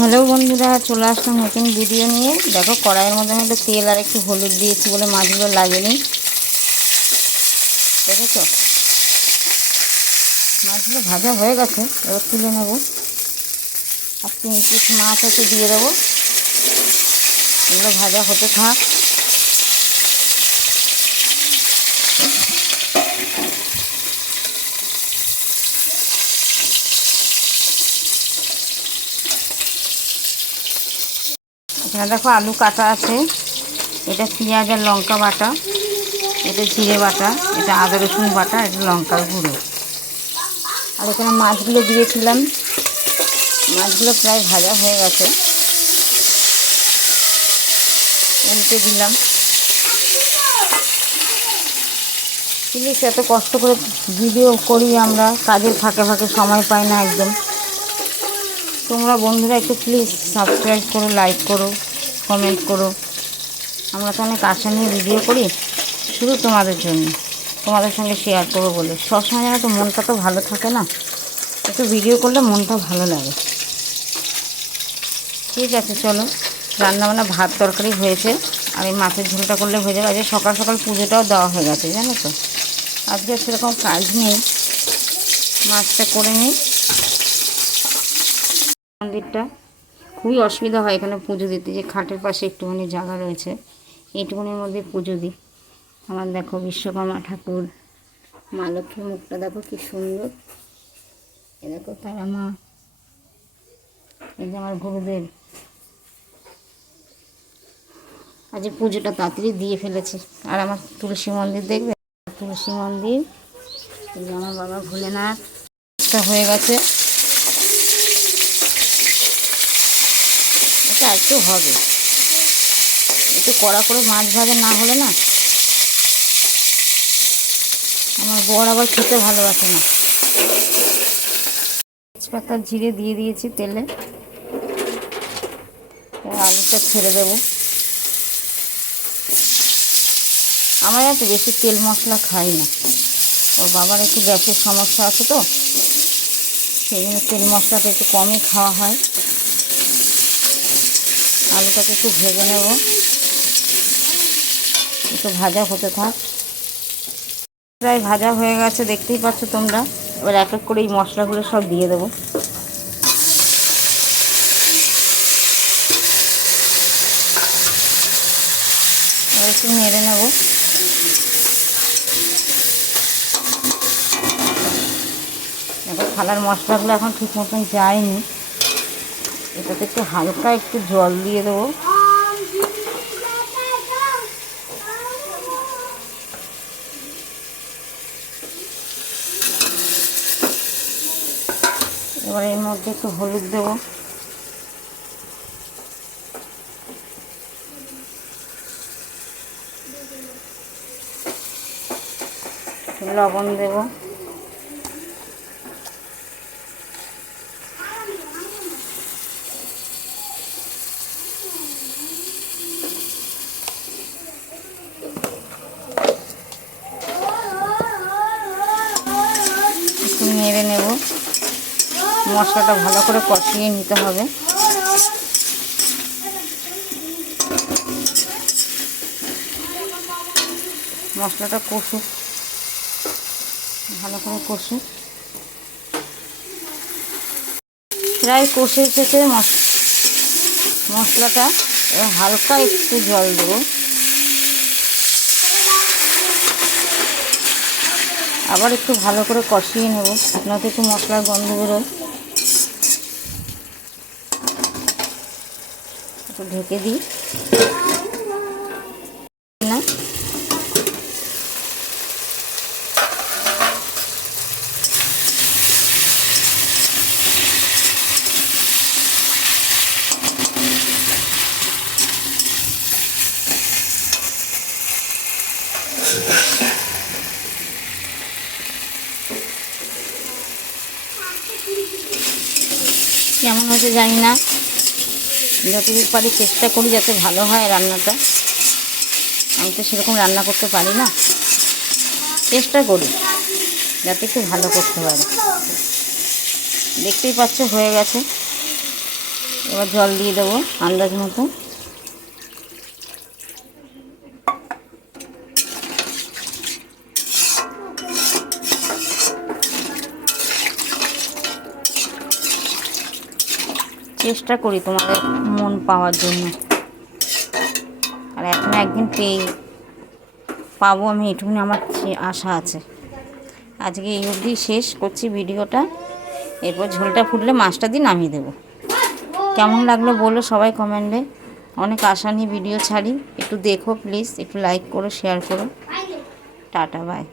Hello বন্ধুরা, চলে আসলাম নতুন ভিডিও নিয়ে। দেখো কড়াইয়ের মধ্যে আমি একটু তেল আর একটু হলুদ দিয়েছি বলে মাছগুলো লাগেনি। দেখেছো, মাছগুলো ভাজা হয়ে গেছে, এবার তুলে নেবো। আর 3 পিস মাছ আছে, দিয়ে দেবো। এগুলো ভাজা হতে থাক। এখানে দেখো আলু কাটা আছে, এটা পেঁয়াজ আর লঙ্কা বাটা, এটা জিরে বাটা, এটা আদা রসুন বাটা, এটা লঙ্কার গুঁড়ো। আর এখানে মাছগুলো দিয়েছিলাম, মাছগুলো প্রায় ভাজা হয়ে গেছে, উল্টে দিলাম। প্লিজ, এত কষ্ট করে ভিডিও করি আমরা, কাজের ফাঁকে ফাঁকে সময় পাই না একদম। তোমরা বন্ধুরা একটু প্লিজ সাবস্ক্রাইব করো, লাইক করো, কমেন্ট করো। আমরা তো অনেক আশা নিয়ে ভিডিও করি, শুধু তোমাদের জন্য, তোমাদের সঙ্গে শেয়ার করবো বলে। সবসময় যেন তো মনটা তো ভালো থাকে না, একটু ভিডিও করলে মনটা ভালো লাগে। ঠিক আছে, চলো। রান্নাবান্না ভাত তরকারি হয়েছে, আর এই মাছের ঝোলটা করলে হয়ে যাবে। আজকে সকাল সকাল পুজোটাও দেওয়া হয়ে গেছে, জানো তো। আজকে সেরকম কাজ নেই, মাছটা করে নিই। মন্দিরটা খুবই অসুবিধা হয় এখানে পুজো দিতে, যে খাটের পাশে একটুখানি জায়গা রয়েছে, এইটুকুনির মধ্যে পুজো দিই। আমার দেখো বিশ্বকর্মা ঠাকুর, মা লক্ষ্মীর মুখটা দেখো কি সুন্দর। এ দেখো তারা মা, এই যে আমার গুরুদেব। আজ পুজোটা তাড়াতাড়ি দিয়ে ফেলেছি। আর আমার তুলসী মন্দির দেখবে, তুলসী মন্দির। এই যে আমার বাবা ভোলেনাথটা হয়ে গেছে, এটা একটু হবে। একটু কড়া করে মাছ ভাজা না হলে না, আমার বর আবার খেতে ভালোবাসে না। তেজপাতা জিরে দিয়ে দিয়েছি তেলে, আলুটা ছেড়ে দেবো। আমরা একটু বেশি তেল মশলা খাই না, ওর বাবার একটু গ্যাসের সমস্যা আছে তো, সেই জন্য তেল মশলাটা একটু কমই খাওয়া হয়। আলুটাকে একটু ভেজে নেব, একটু ভাজা হতে থাক। প্রায় ভাজা হয়ে গেছে, দেখতেই পাচ্ছ তোমরা। এবার এক এক করে এই মশলাগুলো সব দিয়ে দেবো। এবার একটু নেড়ে নেব। দেখো থালার মশলাগুলো এখন ঠিক মতন যায়নি, এটাতে একটু হালকা একটু জল দিয়ে দেবো। এবার এর মধ্যে একটু হলুদ দেবো, লবণ দেবো, একটু নেড়ে নেব। মশলাটা ভালো করে কষিয়ে নিতে হবে। মশলাটা কষুক, ভালো করে কষুক। প্রায় কষে এসেছে মশলাটা। এবার হালকা একটু জল দেবো, আবার একটু ভালো করে কষিয়ে নেব, নয়তো একটু মশলার গন্ধ বেরোয়। একটু ঢেকে দিই না। কেমন হয়েছে জানি না, যতদূর পারি চেষ্টা করি যাতে ভালো হয় রান্নাটা। আমি তো সেরকম রান্না করতে পারি না, চেষ্টা করি যাতে একটু ভালো করতে পারি। দেখতেই পাচ্ছ হয়ে গেছে। এবার জল দিয়ে দেবো আন্দাজ মতো। চেষ্টা করি তোমাদের মন পাওয়ার জন্য, আর এখন একদিন পাবো আমি, এটুকুনি আমার আশা আছে। আজকে এই অবধি শেষ করছি ভিডিওটা, এরপর ঝোলটা ফুটলে মাছটা দিয়ে নামিয়ে দেবো। কেমন লাগলো বলো সবাই কমেন্টে। অনেক আশা নিয়ে ভিডিও ছাড়ি, একটু দেখো প্লিজ, একটু লাইক করো, শেয়ার করো। Tata, by.